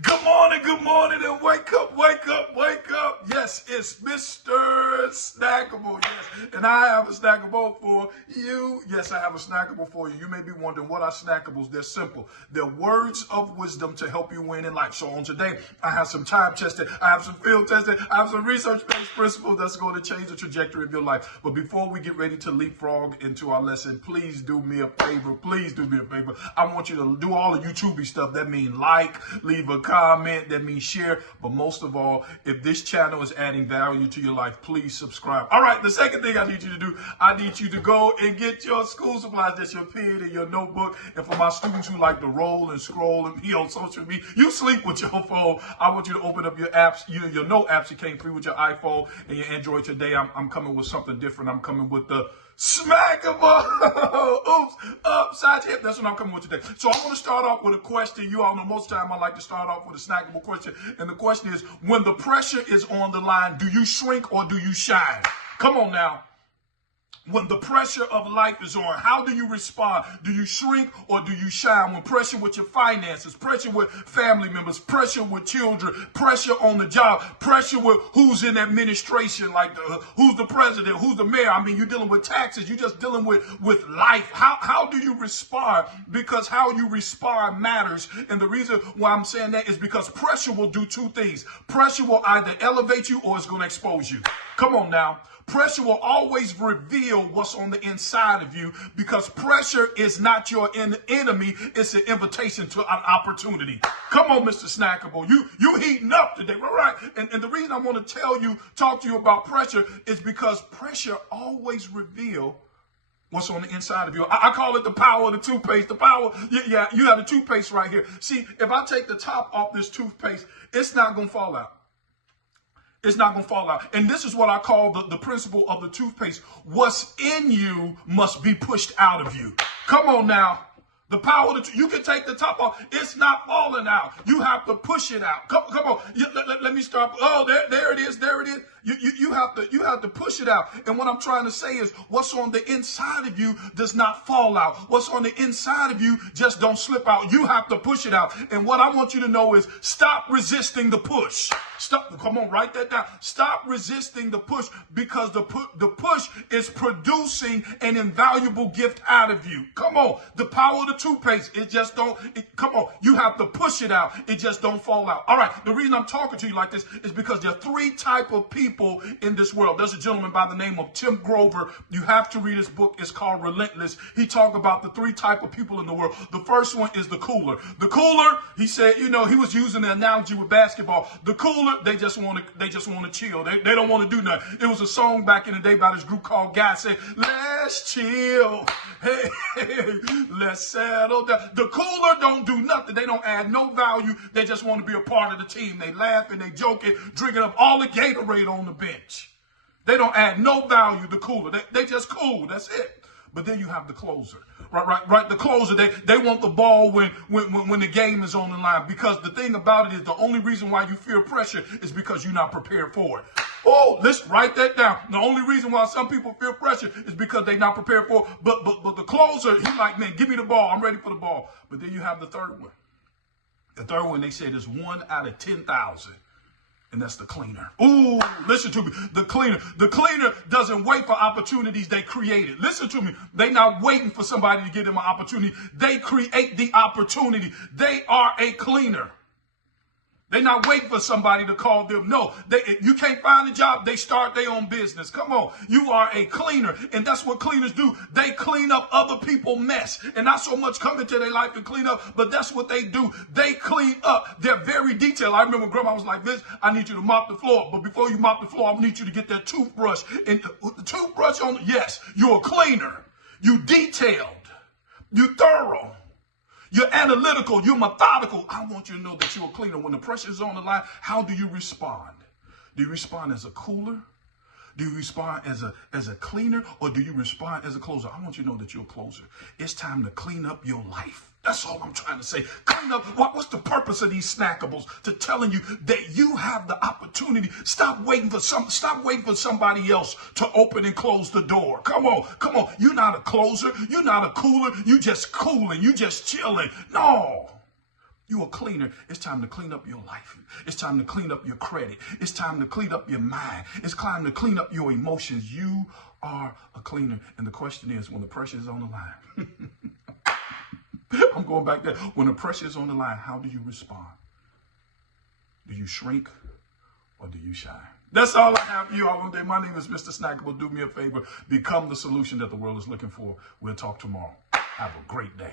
Good morning, and wake up, wake up, wake up. Yes, it's Mister Snackable, yes. And I have a snackable for you. Yes, I have a snackable for you. You may be wondering, what are snackables? They're simple. They're words of wisdom to help you win in life. So on today, I have some time tested, I have some field tested, I have some research-based principles that's going to change the trajectory of your life. But before we get ready to leapfrog into our lesson, please do me a favor. Please do me a favor. I want you to do all the YouTube stuff. That means like, leave a comment, that means share. But most of all, if this channel is adding value to your life, please subscribe. All right, the second thing I need you to do, I need you to go and get your school supplies. That's your pen and your notebook. And for my students who like to roll and scroll and be on social media, you sleep with your phone. I want you to open up your apps, your note apps you came free with your iPhone and your Android. Today, I'm coming with something different. I'm coming with the Smackable. Oops, upside hip. That's what I'm coming with today. So I'm going to start off with a question. You all know most time I like to start off with a snackable question. And the question is, when the pressure is on the line, do you shrink or do you shine? Come on now. When the pressure of life is on, how do you respond? Do you shrink or do you shine? When pressure with your finances, pressure with family members, pressure with children, pressure on the job, pressure with who's in administration, like who's the president, who's the mayor. I mean, you're dealing with taxes. You're just dealing with life. How do you respond? Because how you respond matters. And the reason why I'm saying that is because pressure will do two things. Pressure will either elevate you or it's going to expose you. Come on now. Pressure will always reveal what's on the inside of you, because pressure is not your enemy. It's an invitation to an opportunity. Come on, Mr. Snackable. You heating up today, right? And the reason I want to talk to you about pressure is because pressure always reveals what's on the inside of you. I call it the power of the toothpaste. The power, yeah, you have the toothpaste right here. See, if I take the top off this toothpaste, it's not going to fall out. It's not going to fall out. And this is what I call the principle of the toothpaste. What's in you must be pushed out of you. Come on now. The power that you can take the top off. It's not falling out. You have to push it out. Come on. Let me start. Oh, there it is. There it is. You have to push it out. And what I'm trying to say is, what's on the inside of you does not fall out. What's on the inside of you just don't slip out. You have to push it out. And what I want you to know is, stop resisting the push. Stop. Come on, write that down. Stop resisting the push, because the push is producing an invaluable gift out of you. Come on. The power of the toothpaste, come on. You have to push it out. It just don't fall out. All right. The reason I'm talking to you like this is because there are three types of people in this world. There's a gentleman by the name of Tim Grover. You have to read his book. It's called Relentless. He talked about the three types of people in the world. The first one is the cooler. The cooler, he said, he was using the analogy with basketball. The cooler, they just want to chill. They don't want to do nothing. It was a song back in the day by this group called Guy, said, let's chill. Hey, let's settle down. The cooler don't do nothing. They don't add no value. They just want to be a part of the team. They laugh and they joke it, drinking up all the Gatorade on the bench. They don't add no value. The cooler. They just cool. That's it. But then you have the closer. Right. The closer, they want the ball when the game is on the line. Because the thing about it is, the only reason why you feel pressure is because you're not prepared for it. Oh, let's write that down. The only reason why some people feel pressure is because they're not prepared for it. But the closer, he's like, man, give me the ball. I'm ready for the ball. But then you have the third one. The third one, they said, is 1 out of 10,000. And that's the cleaner. Ooh, listen to me. The cleaner doesn't wait for opportunities. They create it. Listen to me. They're not waiting for somebody to give them an opportunity. They create the opportunity. They are a cleaner. They're not waiting for somebody to call them. No, you can't find a job. They start their own business. Come on. You are a cleaner. And that's what cleaners do. They clean up other people's mess. And not so much come into their life and clean up, but that's what they do. They clean up. They're very detailed. I remember Grandma was like this, I need you to mop the floor. But before you mop the floor, I need you to get that toothbrush. And the toothbrush on, yes, you're a cleaner. You detailed. You thorough. You're analytical. You're methodical. I want you to know that you're a cleaner. When the pressure is on the line, how do you respond? Do you respond as a cooler? Do you respond as a cleaner? Or do you respond as a closer? I want you to know that you're a closer. It's time to clean up your life. That's all I'm trying to say. Clean up. What's the purpose of these snackables? To telling you that you have the opportunity. Stop waiting for somebody else to open and close the door. Come on. You're not a closer. You're not a cooler. You just cooling. You just chilling. No. You're a cleaner. It's time to clean up your life. It's time to clean up your credit. It's time to clean up your mind. It's time to clean up your emotions. You are a cleaner. And the question is, when the pressure is on the line, I'm going back there. When the pressure is on the line, how do you respond? Do you shrink or do you shine? That's all I have for you all today. My name is Mr. Snackable. Do me a favor. Become the solution that the world is looking for. We'll talk tomorrow. Have a great day.